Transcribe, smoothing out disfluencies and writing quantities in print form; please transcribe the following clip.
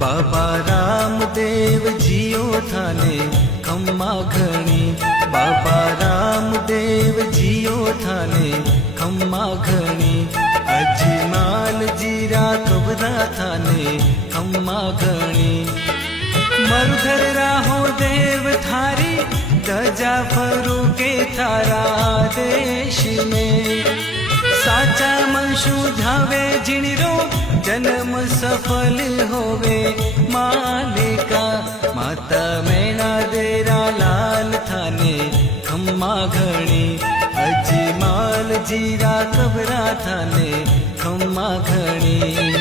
बाबा रामदेव जियो थाने खम्मा घणी। बाबा रामदेव जियो थाने खम्मा घणी। अजमाल जीरा कबरा थाने खम्मा घणी। मरुधर राहो देव थारी दजा फरू के थारा देश में। साचा मनशु धावे जिणरो जन्म सफल होवे मालिका। माता मैना देरा लाल थाने खम्मा घणी। अजमाल जीरा कबरा थाने खम्मा घणी।